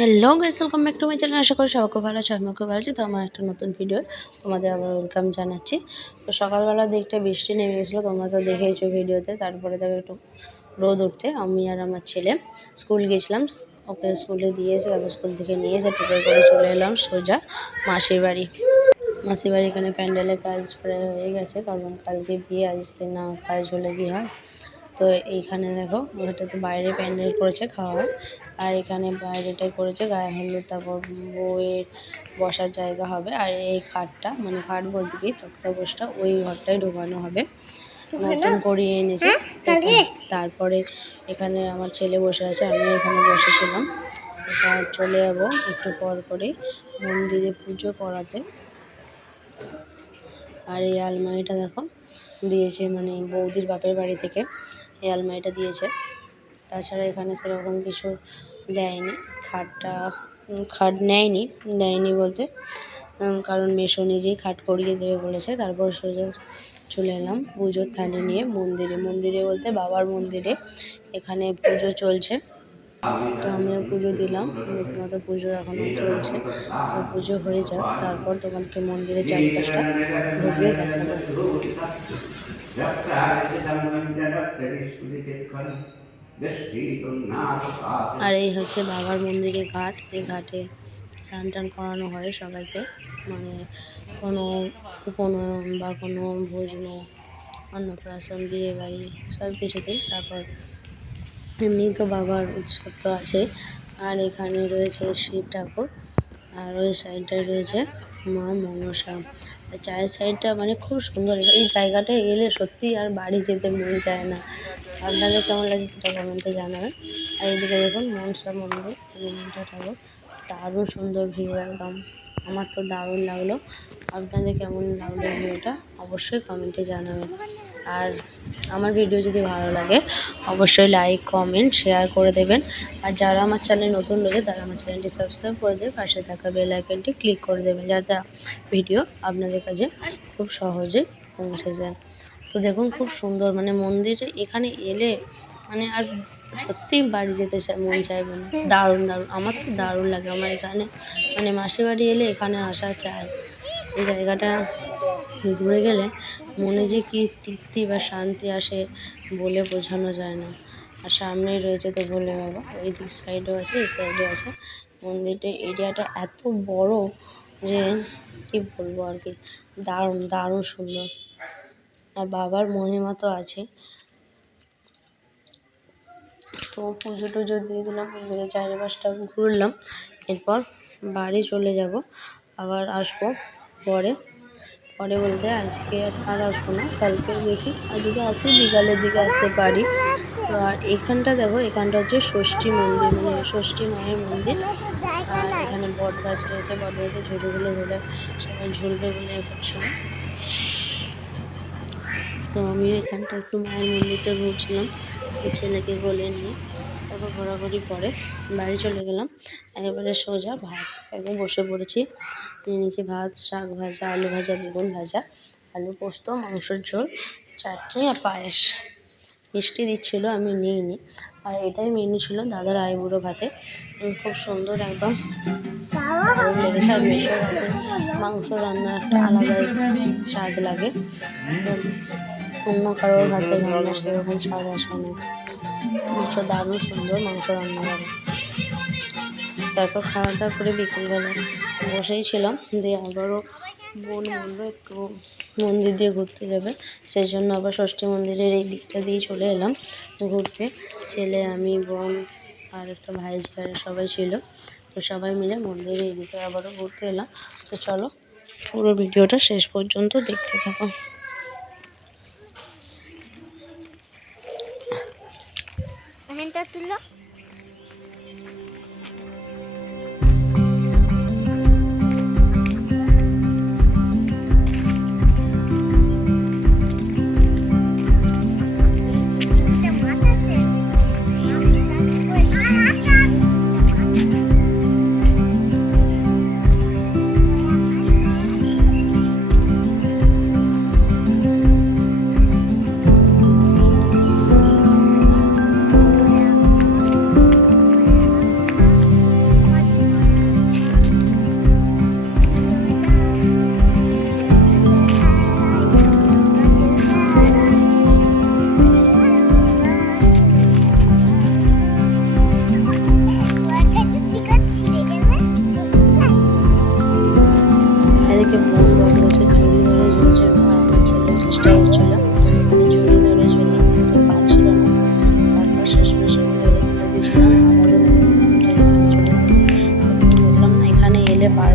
Hello guys, welcome back to my channel. আশা করি সবাই খুব ভালো আছে, আমিও খুব ভালো আছি। তো আমার একটা নতুন ভিডিও তোমাদের আবার ওয়েলকাম জানাচ্ছি। তো সকালবেলার দিকটা বৃষ্টি নেমে গেছিলো, তোমরা তো দেখেইছো ভিডিওতে। তারপরে দেখো একটু রোদ উঠতে আমি আর আমার ছেলে স্কুল গেছিলাম, ওকে স্কুলে দিয়ে এসে তারপর স্কুল থেকে নিয়ে এসে টোটোয় করে চলে এলাম সোজা মাসির বাড়ি। মাসির বাড়ি এখানে প্যান্ডেলের কাজ প্রায় হয়ে গেছে, কারণ কালকে বিয়ে, আজকে না কাজ হলে কি হয়। তো এইখানে দেখো ওটাতে বাইরে প্যান্ডেল করেছে খাওয়ার, আর এখানে বাইরেটাই করেছে গায়ে হলুদ, তারপর বউয়ের বসার জায়গা হবে। আর এই খাটটা, মানে খাট বলতে কি তক্তাপোষটা, ওই ঘরটায় ঢোকানো হবে, নতুন করিয়ে এনেছে। তারপরে এখানে আমার ছেলে বসে আছে, আমি এখানে বসেছিলাম। এবার চলে যাবো একটু পর করেই মন্দিরে পুজো করাতে। আর এই আলমারিটা দেখো দিয়েছে, মানে বৌদির বাপের বাড়ি থেকে এই আলমারিটা দিয়েছে। তাছাড়া এখানে সেরকম কিছু দেয়নি। খাট দেয়নি বলতে কারণ মেসো নিজেই খাট করিয়ে দেবে বলেছে। তারপর সোজা চলে এলাম পুজোর থালি নিয়ে মন্দিরে বলতে বাবার মন্দিরে। এখানে পুজো চলছে, তো আমরা পুজো দিলাম। রীতিমতো পুজো এখনও চলছে, তো পুজো হয়ে যাক, তারপর তোমাদেরকে মন্দিরের চারিপাশটা ঘুরিয়ে দেখাবো। আর এই হচ্ছে বাবার মন্দিরের ঘাট। এই ঘাটে স্নান টান করানো হয় সবাইকে, মানে কোনো উপনয়ন বা কোনো ভোজন, অন্নপ্রাশন, বিয়ে বাড়ি সব কিছুতেই। তারপর এমনি তো বাবার উৎসব তো আছে। আর এখানে রয়েছে শিব ঠাকুর, আর ওই সাইডটায় রয়েছে মা মনসা। চায়ের সাইডটা মানে খুব সুন্দর। এই জায়গাটায় এলে সত্যি আর বাড়ি যেতে মন চায় না। আপনাদের কেমন লাগছে সেটা কমেন্টে জানাবেন। আর এদিকে দেখুন মনসা মন্দির, মনসা ঠাকুর, দারুণ সুন্দর ভিউ একদম। আমার তো দারুণ লাগলো। আপনাদের কেমন লাগলো ভিডিওটা অবশ্যই কমেন্টে জানাবেন। আর আমার ভিডিও যদি ভালো লাগে অবশ্যই লাইক, কমেন্ট, শেয়ার করে দেবেন। আর যারা আমার চ্যানেল নতুন রয়েছে তারা আমার চ্যানেলটি সাবস্ক্রাইব করে দেবে, পাশে থাকা বেল আইকনটি ক্লিক করে দেবেন, যাতে ভিডিও আপনাদের কাছে খুব সহজে পৌঁছে যায়। তো দেখুন খুব সুন্দর, মানে মন্দিরে এখানে এলে মানে আর সত্যিই বাড়ি যেতে মন চাইবে না। দারুণ আমার তো দারুণ লাগে। আমার এখানে মানে মাসির বাড়ি এলে এখানে আসা চাই। এই জায়গাটা ঘুরে গেলে মনে যে কী তৃপ্তি বা শান্তি আসে বলে বোঝানো যায় না। আর সামনেই রয়েছে তো ভোলে বাবা, ওই দিক সাইডেও আছে, এই সাইডেও আছে। মন্দিরটা এরিয়াটা এত বড় যে কী বলবো আর কি, দারুণ সুন্দর। আর বাবার মহিমা তো আছে। তো পুজো টুজো দিয়ে দিলাম, মন্দিরের চারিপাশটা ঘুরলাম। এরপর বাড়ি চলে যাব, আবার আসবো পরে বলতে আজকে আর আসবো না, কালকে দেখি। আর যদি আসি বিকালের দিকে আসতে পারি। তো আর এখানটা দেখো, এখানটা হচ্ছে ষষ্ঠী মন্দির, মানে ষষ্ঠী মায়ের মন্দির। আর এখানে বট গাছ রয়েছে, বট গাছে ঝুড়িগুলো ধরে সবাই ঝুলবে বলে করছিল। তো আমিও এখানটা একটু মায়ের মন্দিরটা ঘুরছিলাম ছেলেকে কোলে নিয়ে। তারপর ঘোরাঘুরি করে বাড়ি চলে গেলাম। একেবারে সোজা ভাত খাইতে বসে পড়েছি। নিয়ে নিয়েছি ভাত, শাক ভাজা, আলু ভাজা, বেগুন ভাজা, আলু পোস্ত, মাংসের ঝোল, চাটনি আর পায়েস। মিষ্টি দিচ্ছিলো, আমি নিইনি। আর এটাই মেনু ছিল দাদার আইবুড়ো ভাতে। খুব সুন্দর একদম দারুণ লেগেছে। আর মেশোর হাতে মাংস রান্না একটা আলাদাই স্বাদ লাগে, অন্য কারোর হাতে রান্না সেরকম স্বাদ আসে না। মাংস দারুণ সুন্দর মাংস রান্না করে। তারপর খাওয়া দাওয়া করে বিকেলবেলা বসেই ছিলাম, দিয়ে আবারও বোন বললো একটু মন্দির দিয়ে ঘুরতে যাবে, সেই জন্য আবার ষষ্ঠী মন্দিরের এই দিকটা দিয়ে চলে এলাম ঘুরতে। ছেলে, আমি, বোন আর একটা ভাইঝি সবাই ছিল। তো সবাই মিলে মন্দিরের এই দিকে আবারও ঘুরতে এলাম। তো চলো পুরো ভিডিওটা শেষ পর্যন্ত দেখতে থাকো।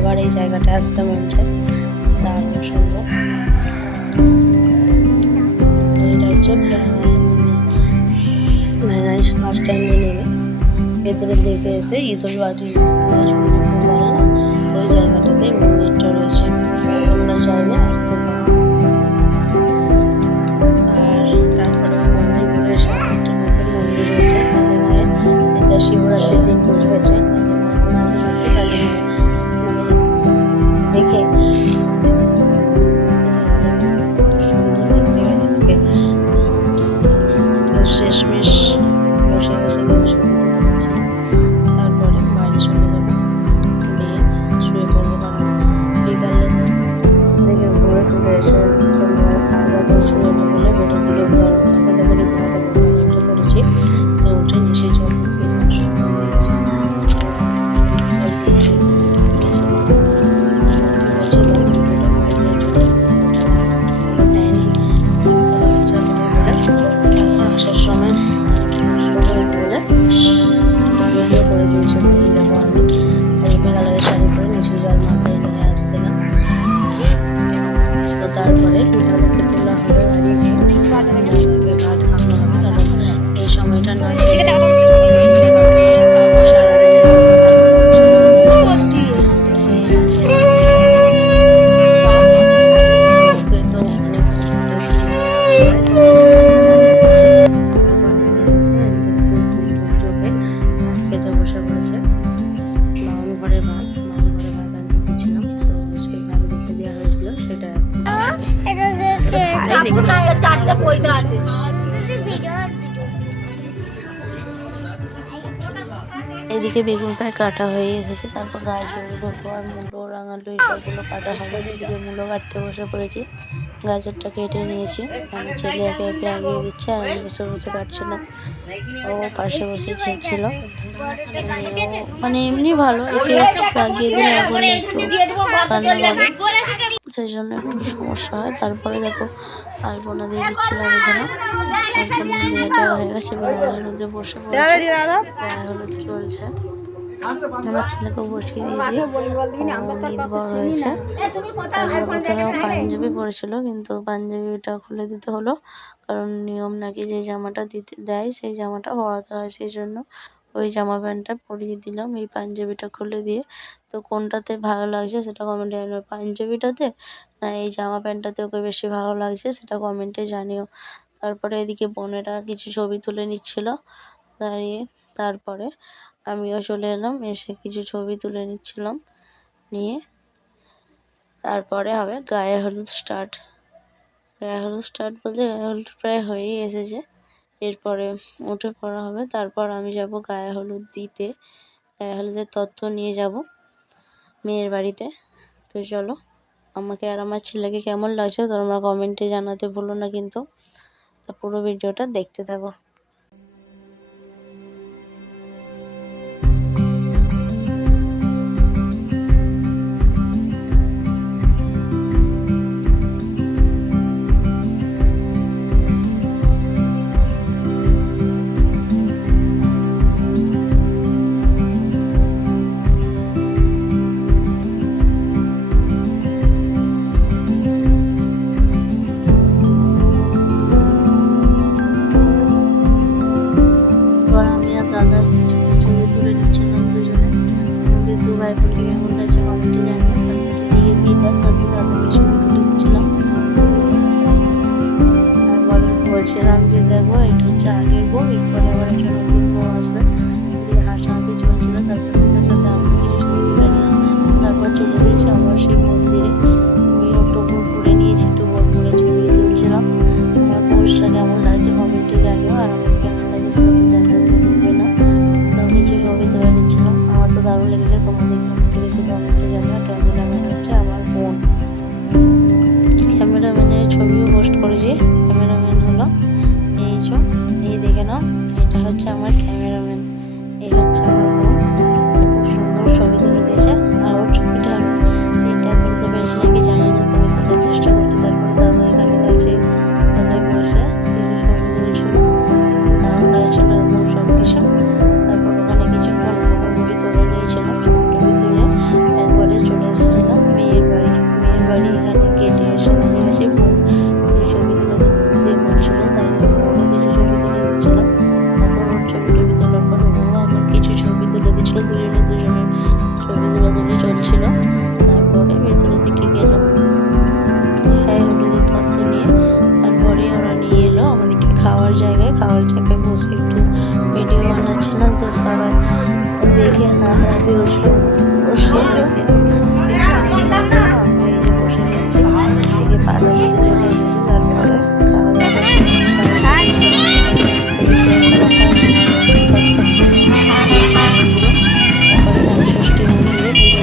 বারবার এই জায়গাটা আসতে মন চায়, দারুণ সুন্দর। এটা হচ্ছে ভ্যানাই বাস স্ট্যান্ডে নেমে ভেতরের দিকে এসে ইঁদুর বাড়ির বানানো ওই জায়গাটাতেই মন্দিরটা রয়েছে, তোমরা চাইলে আসতে পারো। আর তারপরে মন্দির ঘুরে এসে একটা নতুন মন্দির রয়েছে কালী মায়ের, এটা শিবরাত্রির দিন পুজো হয়েছে। কালী মায়ের সত্যি কালী মায়ের দেখে শেষমেশ বসে বসে শুনতে পাচ্ছি। তারপরে বাইরে চলে যাবো, দিয়ে শুয়ে পড়বো, কারণ বিকালে দিকে ঘুরে টুরে এসে খাওয়া দাওয়া করে শুয়ে না বলে বেটার দিকে কথা বলে তোমাদের বলতে চেষ্টা করেছি। তো উঠে নিশি জল আসার সময় বলে ভিডিও করে দিয়েছিল। এই দেখো আমি হলুদ কালারের শাড়ি পরে নিচু জল মাথায় নিয়ে আসছিলাম। তো তারপরে দাদাকে তোলা হবে বাড়ি ভাত খাওয়ানো হবে, কারণ এই সময়টা না এদিকে বেগুন প্রায় কাটা হয়ে এসেছে, তারপর গাজর আর মূলো রাঙালু এইসবগুলো কাটা হবে। এদিকে মূলো কাটতে বসে পড়েছি, গাজরটা কেটে নিয়েছি। আমি ছেলে একে একে আগিয়ে দিচ্ছে আর আমি বসে বসে কাটছিলাম, ও পাশে বসে খেয়েছিল। মানে এমনি ভালো, একে একটু আগিয়ে দিলে এখন একটু কান্না করে, সেই জন্য একটু সমস্যা হয়। তারপরে দেখো আলপনা দিয়ে দিচ্ছিলাম, এখানে আলপনা দেওয়াটা হয়ে গেছে, গায়ের মধ্যে বসে পড়েছে, গায়ে হলুদ চলছে। আমার ছেলেকেও বসিয়ে দিয়েছি, ঈদ বড় হয়েছে। তারপরে প্রথমে পাঞ্জাবি পরেছিল, কিন্তু পাঞ্জাবিটা খুলে দিতে হলো, কারণ নিয়ম নাকি যে জামাটা দিতে দেয় সেই জামাটা পরাতে হয়, সেই জন্য ওই জামা প্যান্টটা পরিয়ে দিলাম এই পাঞ্জাবিটা খুলে দিয়ে। তো কোনটাতে ভালো লাগছে সেটা কমেন্টে জানিও, পাঞ্জাবিটাতে না এই জামা প্যান্টটাতে ওকে বেশি ভালো লাগছে সেটা কমেন্টে জানিও। তারপরে এদিকে বোনেরা কিছু ছবি তুলে নিচ্ছিল দাঁড়িয়ে, তারপরে আমিও চলে এলাম, এসে কিছু ছবি তুলে নিচ্ছিলাম, নিয়ে তারপরে হবে গায়ে হলুদ স্টার্ট। গায়ে হলুদ স্টার্ট বলতে গায়ে হলুদ প্রায় হয়েই এসেছে, এরপরে উঠে পড়া হবে। তারপর আমি যাব গায়ে হলুদ দিতে, গায়ে হলুদের তত্ত্ব নিয়ে যাব মেয়ের বাড়িতে। তো চলো, আমাকে আর আমার ছেলেকে কেমন লাগছে তোমরা কমেন্টে জানাতে ভুলো না কিন্তু। তা পুরো ভিডিওটা দেখতে থাকো। ভাই বোনকে কেমন লাগছে কমেন্টে জানিও। তারপরে দিয়ে দিদার সাথে দাদাকে ছবি তুলে দিচ্ছিলাম, আর বলছিলাম যে দেখো এটা হচ্ছে আগের বউ, এরপরে আবার একটা নতুন বউ আসবে, দিয়ে হাসাহাসি চলছিল। তারপর দিদার সাথে আমি কিছু ছবি তুলে নিলাম, তারপর চলে এসেছি আবার সেই মন্দিরে। আমিও টোপর করে নিয়েছি, টোপর করে ছবি তুলছিলাম। আমার পোস্টটা কেমন লাগছে কমেন্টে জানিও, আর আমার কেমন লাগছে সেটা তো জানাতে ভুলবে না। তো কিছু ছবি তুলে নিচ্ছিলাম, আমার তো দারুণ লেগেছে, তোমাদের কেমন লেগেছে কমেন্টে জানিও। ক্যামেরাম্যান হচ্ছে আমার বোন, ক্যামেরাম্যানের ছবিও পোস্ট করেছি। ক্যামেরাম্যান হলো এই দেখে নাও, এটা হচ্ছে আমার ক্যামেরাম্যান, এই হচ্ছে আমার বোন। খুব সুন্দর ছবি তুলে দিয়েছে, আর ওর ছবিটা এটা তুলতে পেরেছি নাকি জানি না, তবে তোলার চেষ্টা করছি। তারপরে দাদা এখানে গেছে, দাদাই বসে কিছু ছবি তুলছিল, দারুণ লাগছিল একদম সব কিছু। তারপর ওখানে কিছুক্ষণ ঘোরাঘুরি করে নিয়েছিলাম, ছবি টবি তুলে একবারে চলে দুজনের ছবি তোলাতুলি চলছিল। তারপরে ভেতরের দিকে গেলাম গায়ে হলুদের তত্ত্ব নিয়ে। তারপরে ওরা নিয়ে এলো আমাদেরকে খাওয়ার জায়গায় বসে একটু ভিডিও বানাচ্ছিলাম। তো সবাই দেখে হাসাহাসি উঠলো। আমরা এই যে বসে নিয়েছি, এদিকে পাতা দিতে চলে এসেছি। তারপরে খাওয়া দাওয়াটা তারপরে ষষ্ঠী মন্দিরে পুজো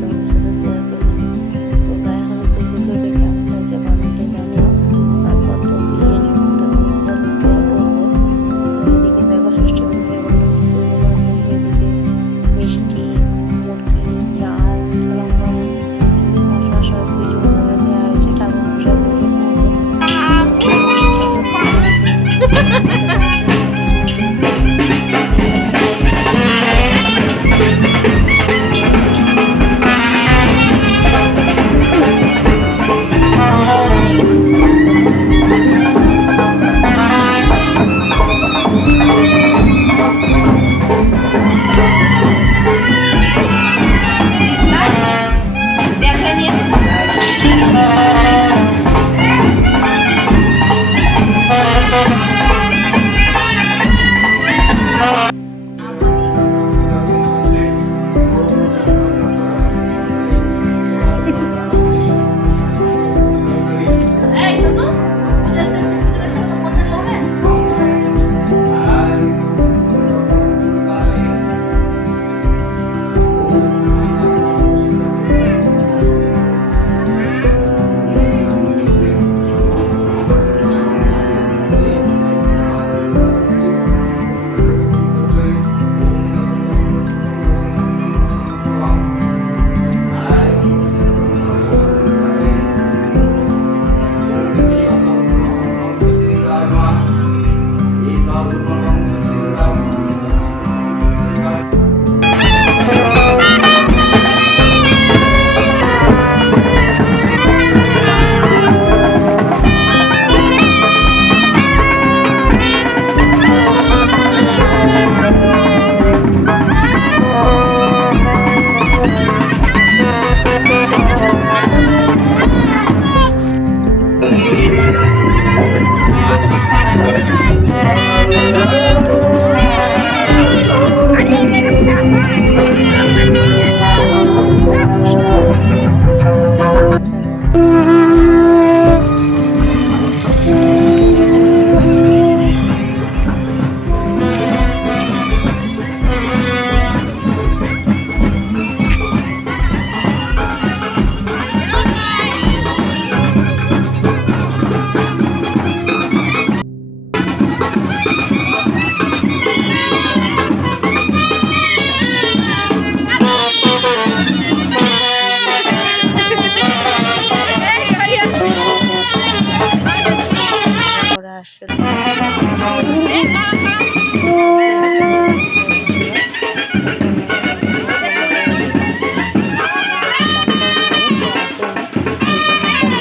তোমাদের সাথে শেয়ার করলাম। তো গায়ে হলুদের ভিডিওটা কেমন হয়েছে কমেন্টে জানিও। তারপর তো বিরিয়ানি তোমাদের সাথে শেয়ার করবো। এদিকে দেখো ষষ্ঠী মন্দিরে এদিকে মিষ্টি, মুরগি, চাল, লঙ্কা, মশলা সব কিছু দেওয়া হয়েছে। ঠাকুর মশাই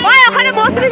What?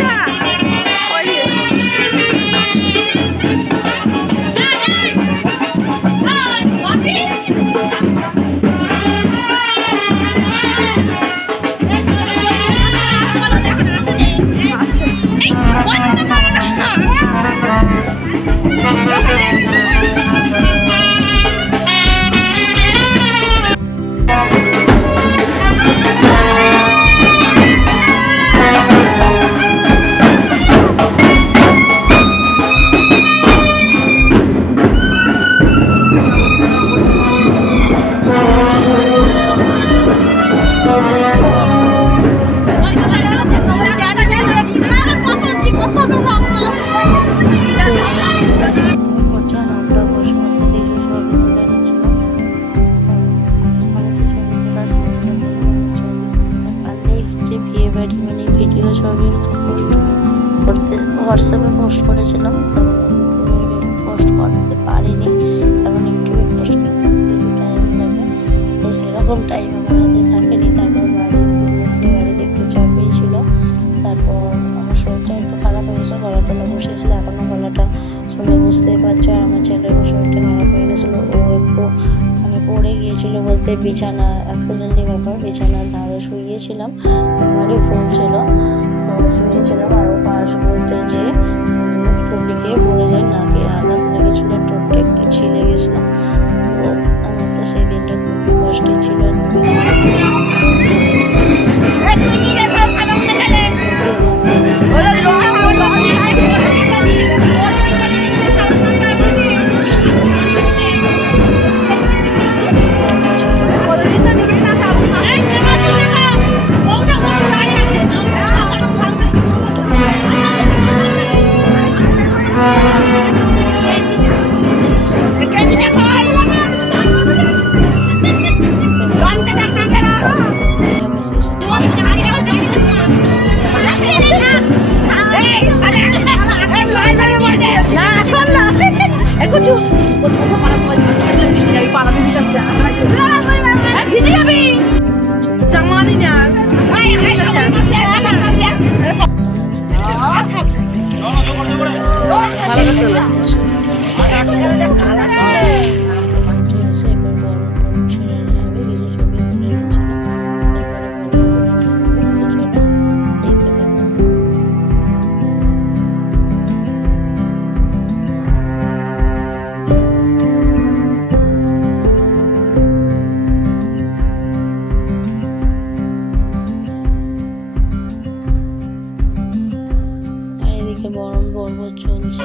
শুনে বুঝতেই পারছো। আর আমার ছেলের শরীরটা খারাপ হয়ে গেছিলো, ও একটু মানে পড়ে গিয়েছিল বলতে বিছানা অ্যাক্সিডেন্টের ব্যাপার, বিছানার ধারে শুয়েছিলাম, আমারই ফোন ছিল, তো শুয়েছিলাম আর ও পাশ বলতে যে থুবড়ি খেয়ে পড়ে যায়, নাকে আঘাত লেগেছিলো, ঠোঁটটা একটু ছিলে গেছিলো। তো আমার তো সেই দিনটা খুবই কষ্টের ছিল। বরণ পর্ব চলছে।